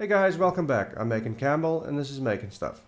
Hey guys, welcome back. I'm Macon Campbell and this is Macon Stuff.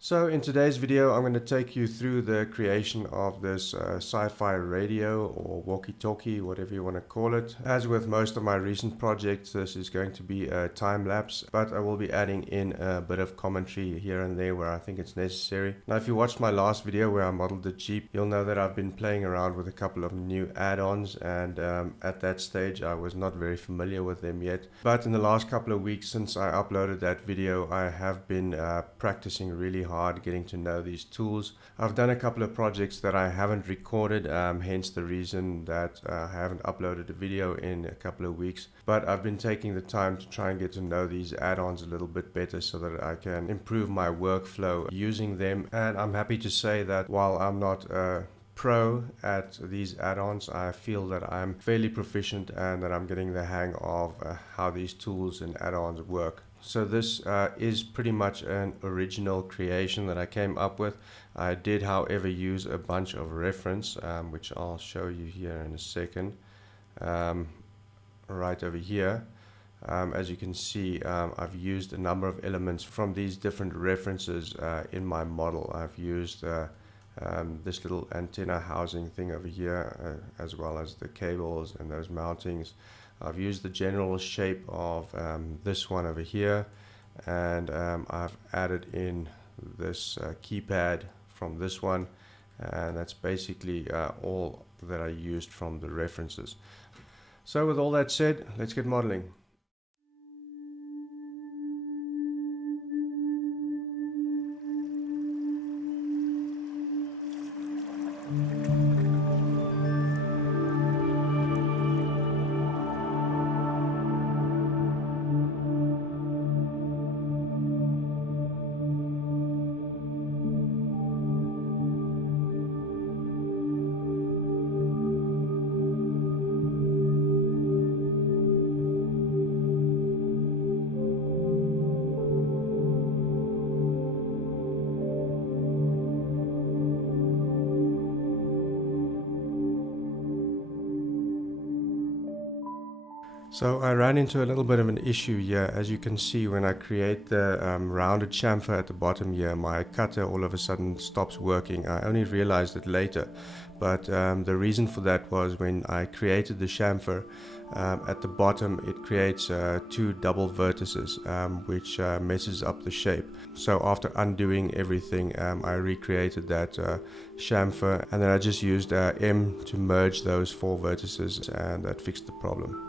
So in today's video I'm going to take you through the creation of this Sci-Fi radio or walkie-talkie, whatever you want to call it. As with most of my recent projects, this is going to be a time-lapse, but I will be adding in a bit of commentary here and there where I think it's necessary. Now if you watched my last video where I modeled the Jeep, you'll know that I've been playing around with a couple of new add-ons, and at that stage I was not very familiar with them yet. But in the last couple of weeks since I uploaded that video, I have been practicing really hard getting to know these tools. I've done a couple of projects that I haven't recorded, hence the reason that I haven't uploaded a video in a couple of weeks. But I've been taking the time to try and get to know these add-ons a little bit better so that I can improve my workflow using them. And I'm happy to say that while I'm not pro at these add-ons, I feel that I'm fairly proficient and that I'm getting the hang of how these tools and add-ons work. So this is pretty much an original creation that I came up with. I did, however, use a bunch of reference, which I'll show you here in a second. Right over here. As you can see, I've used a number of elements from these different references in my model. I've used this little antenna housing thing over here, as well as the cables and those mountings. I've used the general shape of this one over here, and I've added in this keypad from this one, and that's basically all that I used from the references. So with all that said, let's get modeling. So I ran into a little bit of an issue here. As you can see, when I create the rounded chamfer at the bottom here, my cutter all of a sudden stops working. I only realized it later, but the reason for that was when I created the chamfer, at the bottom it creates two double vertices, which messes up the shape. So after undoing everything, I recreated that chamfer, and then I just used M to merge those four vertices, and that fixed the problem.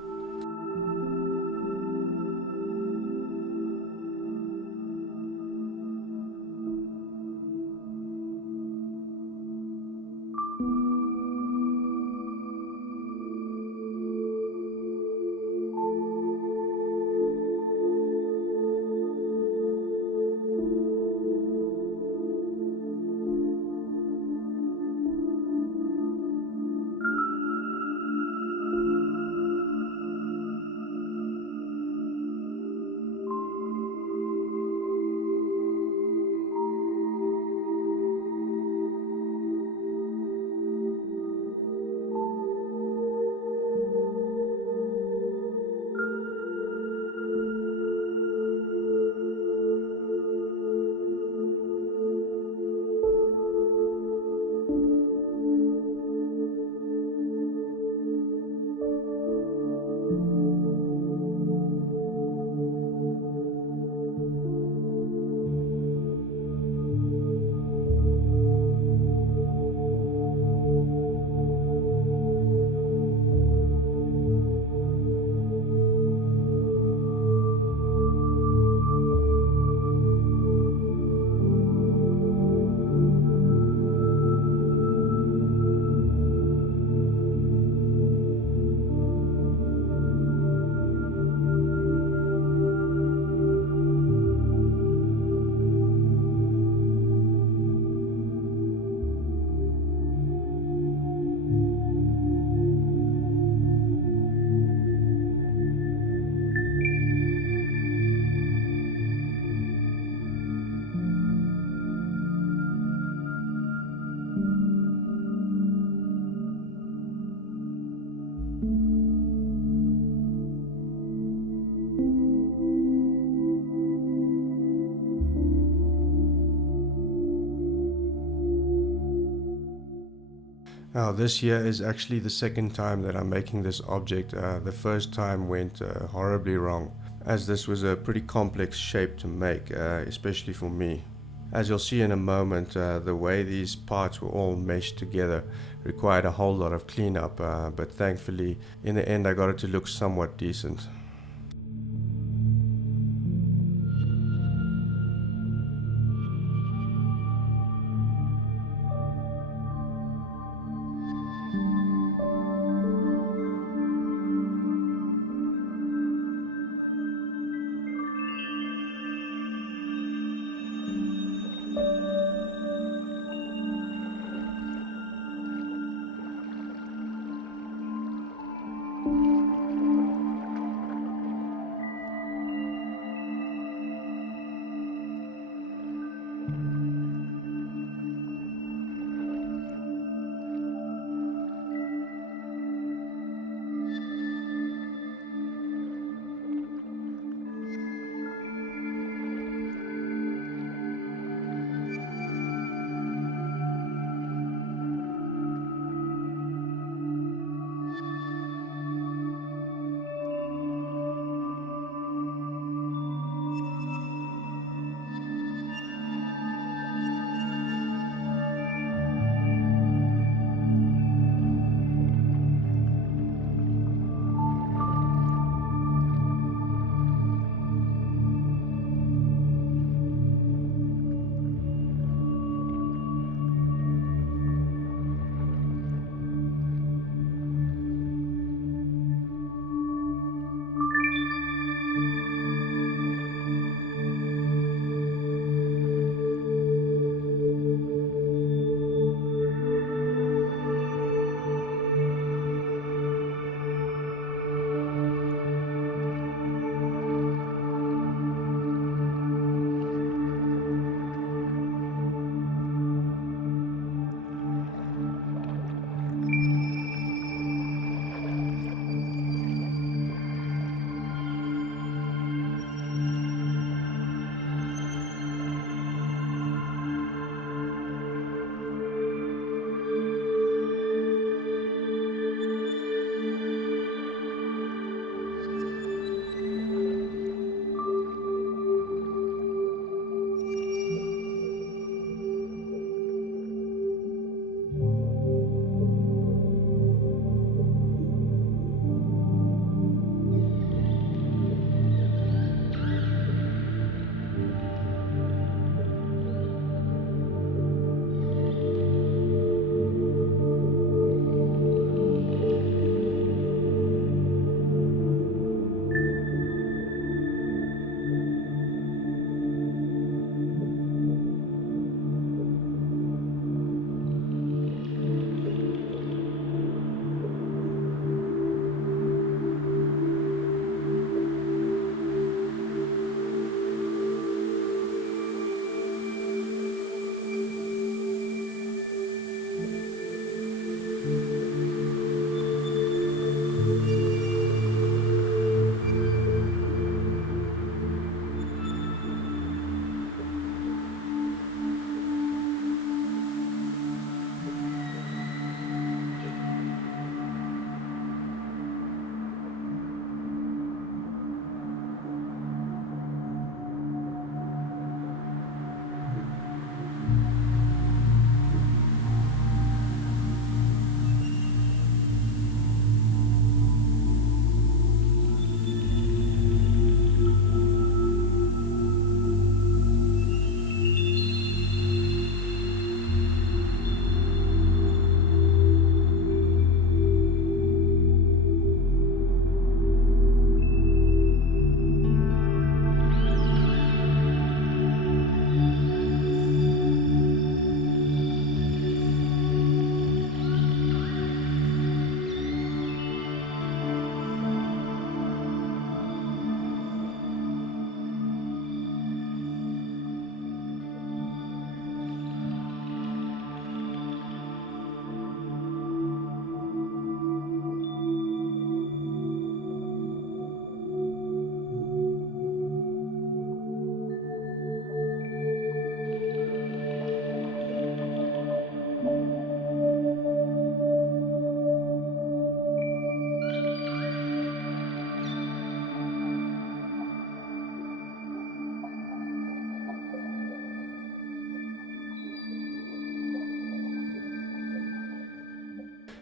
Now this here is actually the second time that I'm making this object. The first time went horribly wrong, as this was a pretty complex shape to make, especially for me. As you'll see in a moment, the way these parts were all meshed together required a whole lot of cleanup, but thankfully in the end I got it to look somewhat decent.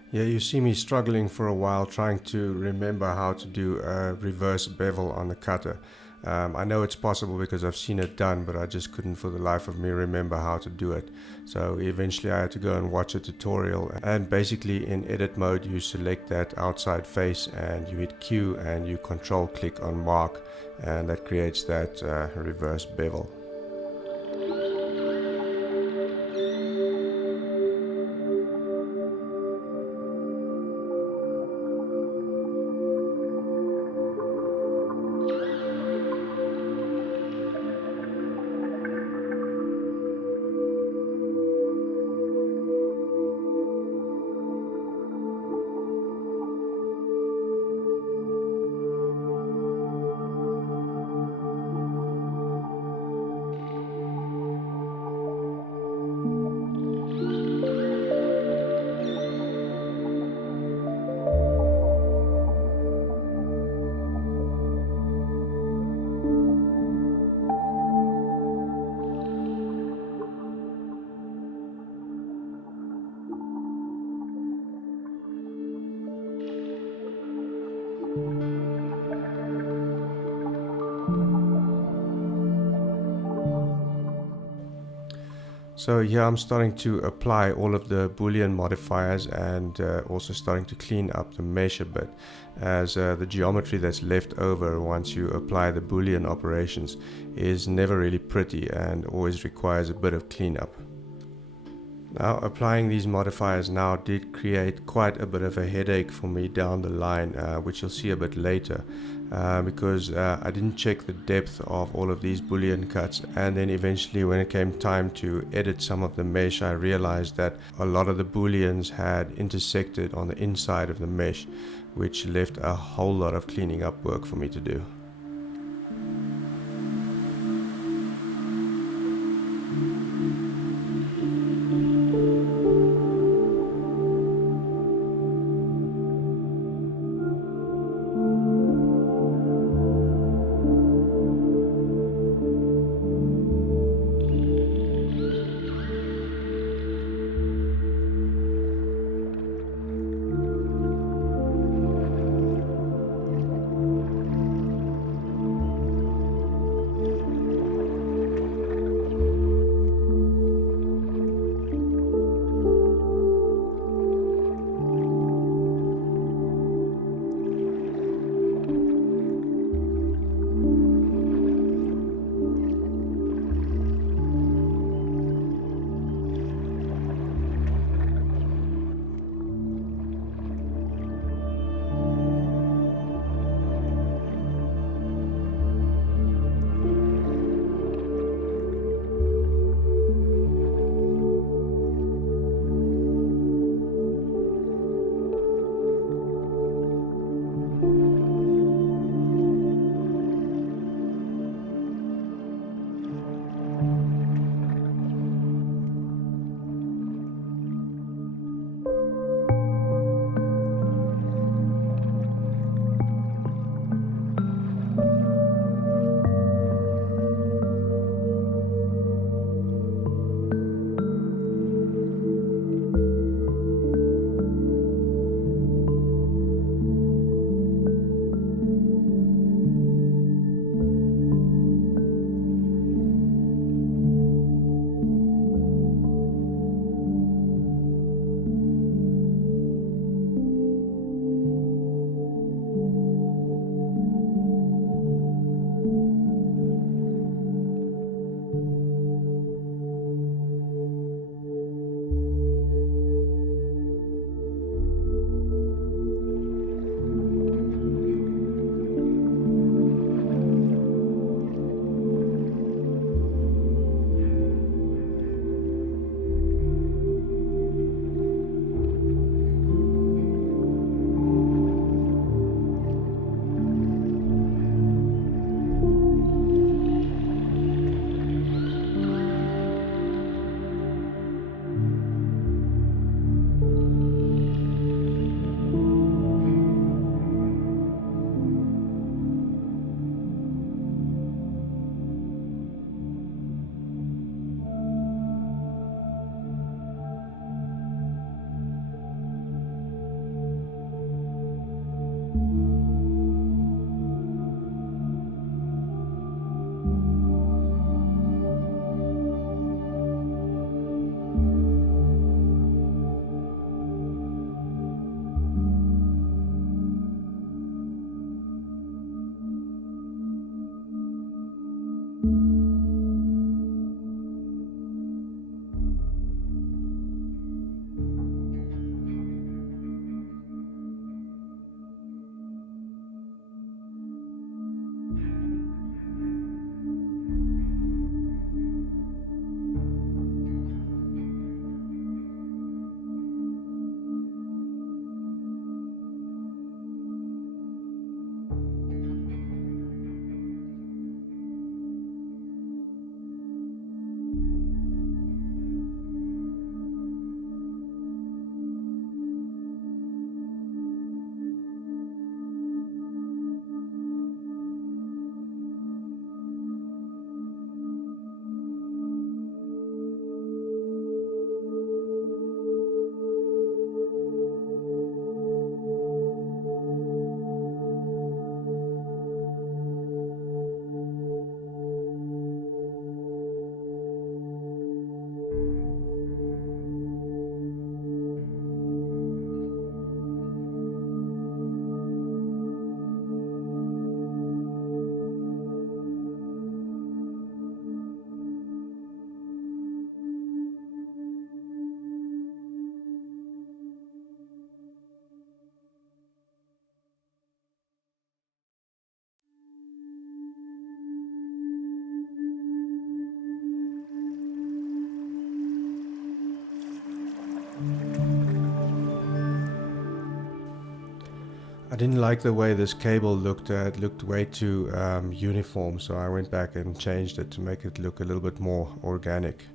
Yeah, you see me struggling for a while trying to remember how to do a reverse bevel on the cutter. I know it's possible because I've seen it done, but I just couldn't for the life of me remember how to do it. So eventually I had to go and watch a tutorial, and basically in edit mode you select that outside face and you hit Q and you control click on mark, and that creates that reverse bevel. So here I'm starting to apply all of the Boolean modifiers and also starting to clean up the mesh a bit, as the geometry that's left over once you apply the Boolean operations is never really pretty and always requires a bit of cleanup. Now, applying these modifiers now did create quite a bit of a headache for me down the line, which you'll see a bit later, because I didn't check the depth of all of these Boolean cuts, and then eventually when it came time to edit some of the mesh, I realized that a lot of the Booleans had intersected on the inside of the mesh, which left a whole lot of cleaning up work for me to do. didn't like the way this cable looked. It looked way too uniform, so I went back and changed it to make it look a little bit more organic.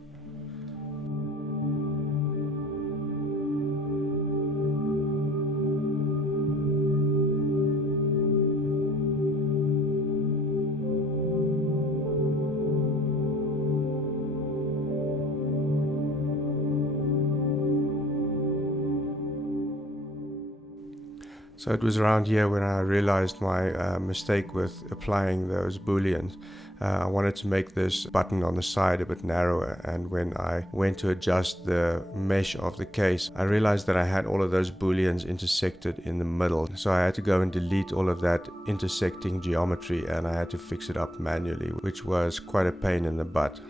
So it was around here when I realized my mistake with applying those booleans. I wanted to make this button on the side a bit narrower, and when I went to adjust the mesh of the case, I realized that I had all of those booleans intersected in the middle. So I had to go and delete all of that intersecting geometry, and I had to fix it up manually, which was quite a pain in the butt.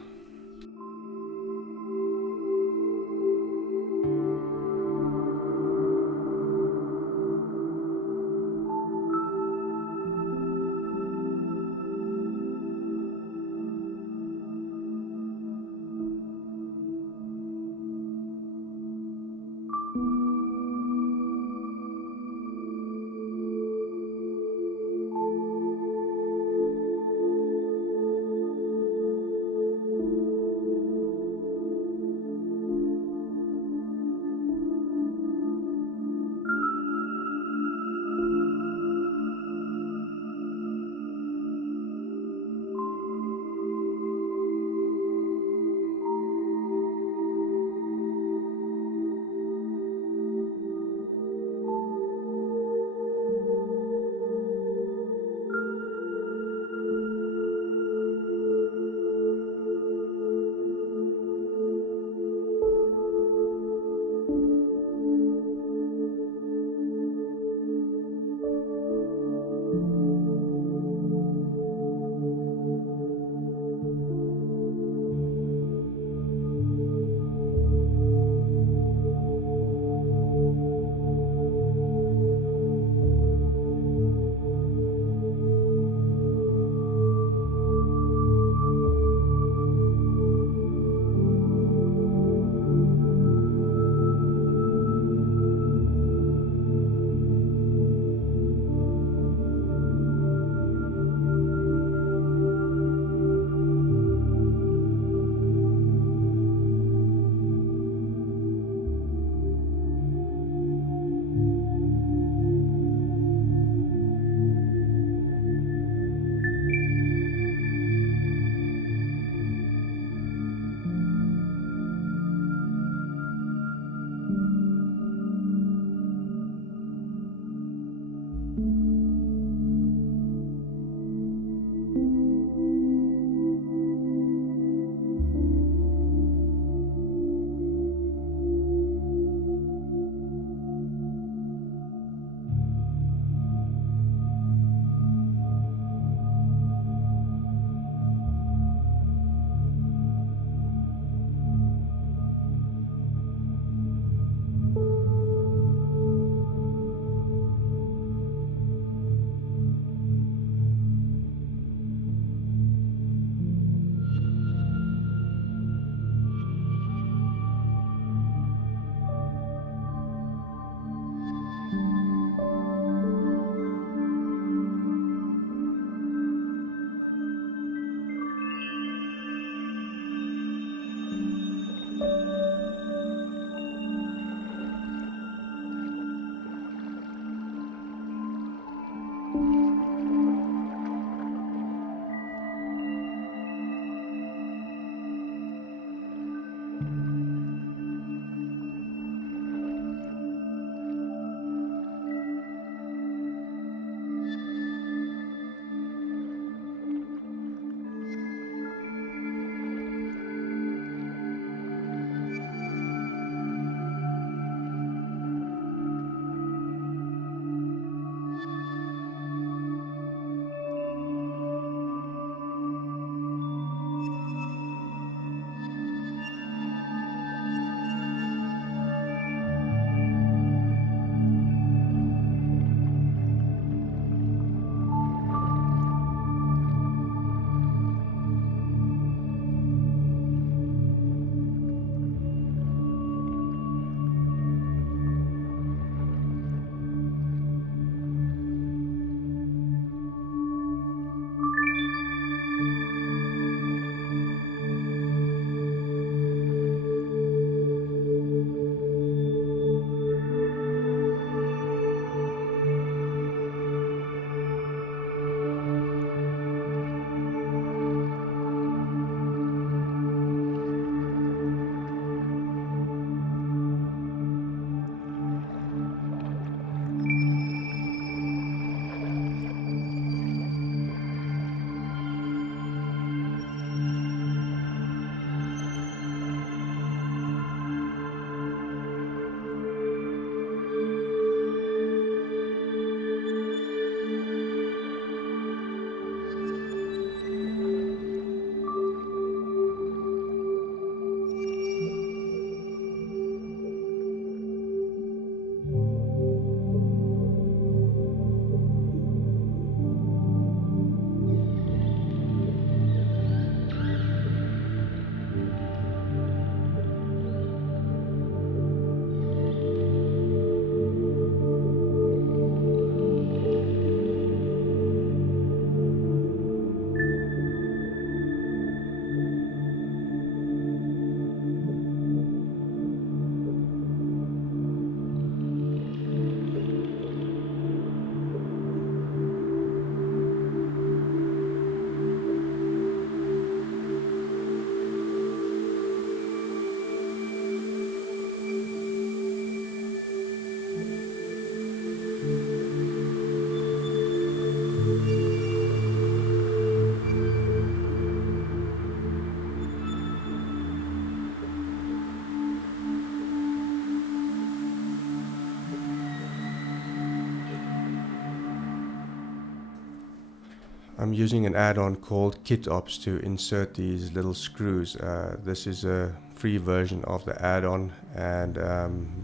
I'm using an add-on called Hardops to insert these little screws. This is a free version of the add-on, and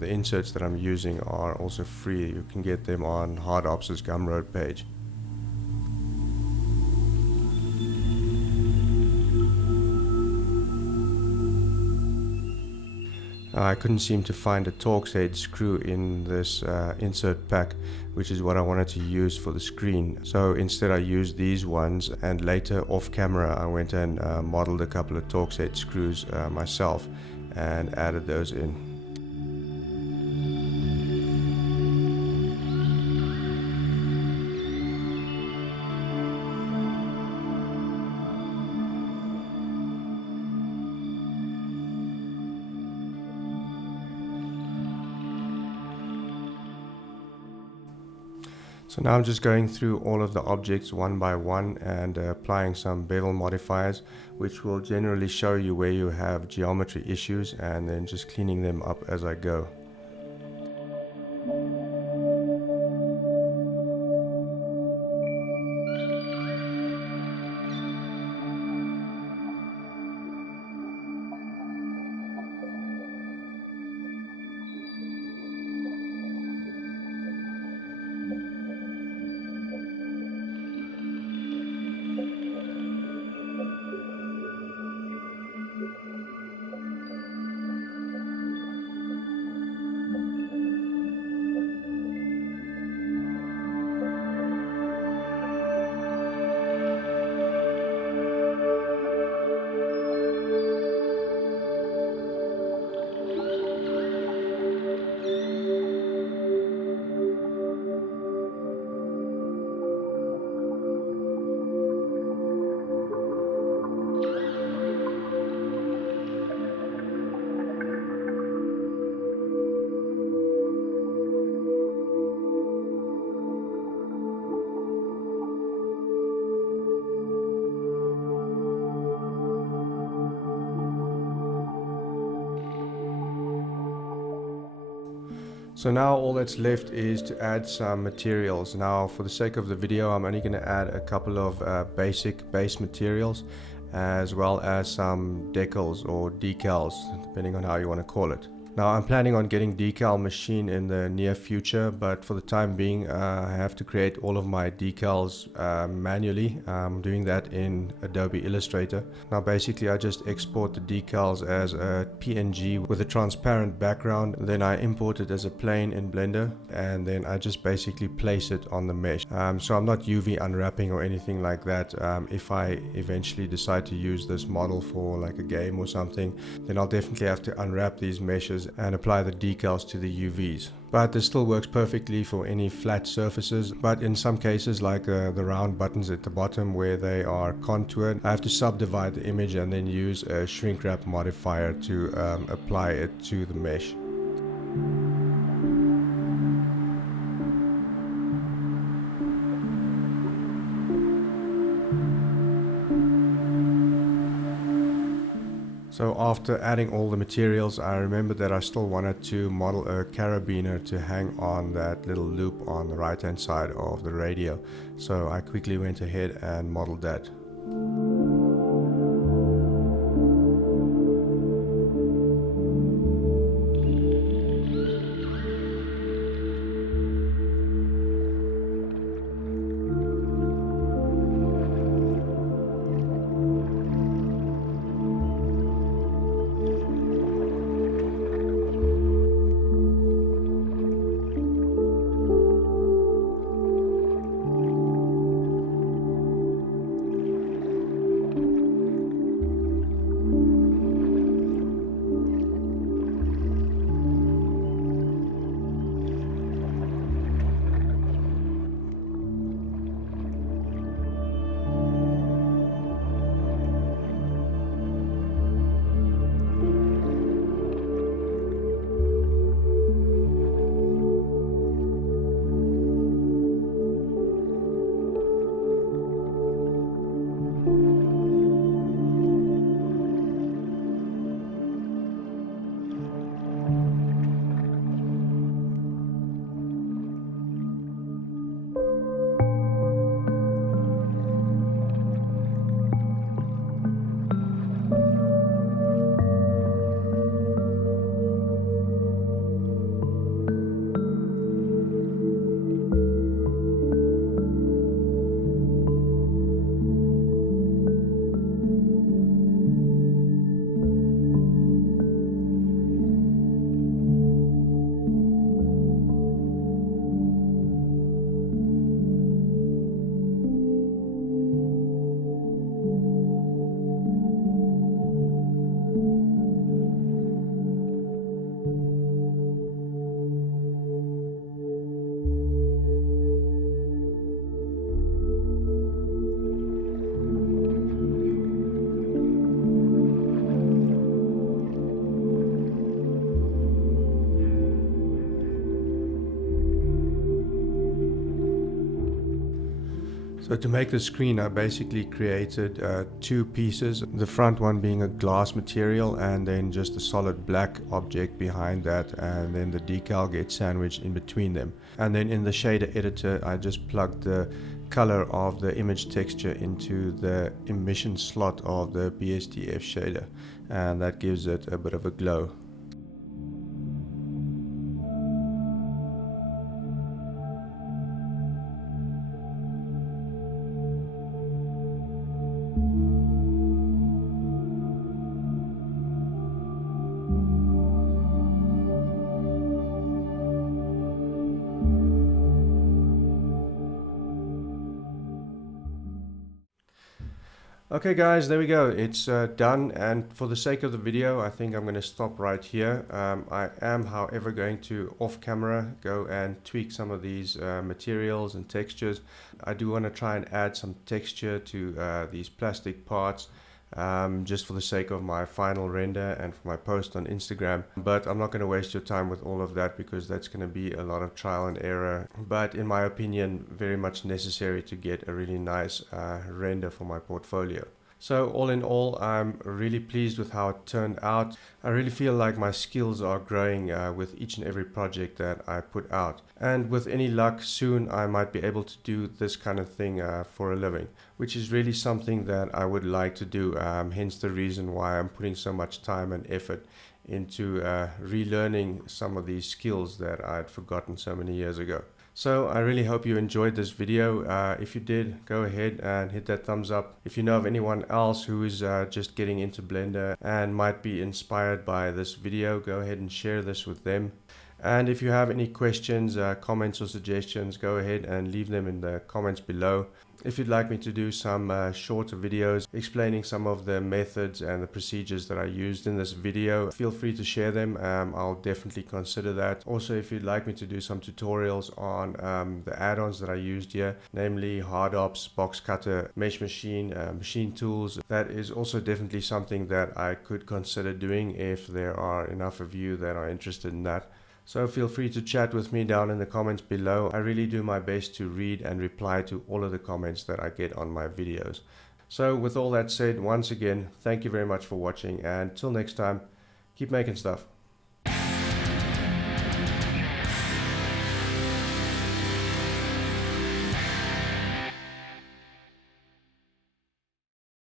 the inserts that I'm using are also free. You can get them on Hardops' Gumroad page. I couldn't seem to find a Torx head screw in this insert pack, which is what I wanted to use for the screen. So instead I used these ones, and later off camera I went and modeled a couple of Torx head screws myself and added those in. So now I'm just going through all of the objects one by one and applying some bevel modifiers, which will generally show you where you have geometry issues, and then just cleaning them up as I go. So now all that's left is to add some materials. Now for the sake of the video, I'm only going to add a couple of basic base materials, as well as some decals or decals, depending on how you want to call it. Now I'm planning on getting decal machine in the near future, but for the time being I have to create all of my decals manually. I'm doing that in Adobe Illustrator. Now basically I just export the decals as a PNG with a transparent background, then I import it as a plane in Blender, and then I just basically place it on the mesh. So I'm not UV unwrapping or anything like that. If I eventually decide to use this model for like a game or something, then I'll definitely have to unwrap these meshes and apply the decals to the UVs. But this still works perfectly for any flat surfaces, but in some cases like the round buttons at the bottom where they are contoured, I have to subdivide the image and then use a shrink wrap modifier to apply it to the mesh. So after adding all the materials, I remembered that I still wanted to model a carabiner to hang on that little loop on the right hand side of the radio. So I quickly went ahead and modeled that. So to make the screen, I basically created two pieces, the front one being a glass material and then just a solid black object behind that, and then the decal gets sandwiched in between them. And then in the shader editor, I just plugged the color of the image texture into the emission slot of the BSDF shader, and that gives it a bit of a glow. Okay guys, there we go. It's done, and for the sake of the video, I think I'm going to stop right here. I am, however, going to off camera go and tweak some of these materials and textures. I do want to try and add some texture to these plastic parts, just for the sake of my final render and for my post on Instagram. But I'm not going to waste your time with all of that, because that's going to be a lot of trial and error, but in my opinion very much necessary to get a really nice render for my portfolio. So all in all, I'm really pleased with how it turned out. I really feel like my skills are growing with each and every project that I put out. And with any luck, soon I might be able to do this kind of thing for a living, which is really something that I would like to do. Hence the reason why I'm putting so much time and effort into relearning some of these skills that I'd forgotten so many years ago. So I really hope you enjoyed this video. If you did, go ahead and hit that thumbs up. If you know of anyone else who is just getting into Blender and might be inspired by this video, go ahead and share this with them. And if you have any questions, comments or suggestions, go ahead and leave them in the comments below. If you'd like me to do some shorter videos explaining some of the methods and the procedures that I used in this video, feel free to share them. I'll definitely consider that. Also, if you'd like me to do some tutorials on the add-ons that I used here, namely Hardops, Boxcutter, Mesh Machine, Machine Tools, that is also definitely something that I could consider doing if there are enough of you that are interested in that. So feel free to chat with me down in the comments below. I really do my best to read and reply to all of the comments that I get on my videos. So with all that said, once again, thank you very much for watching, and till next time, keep making stuff.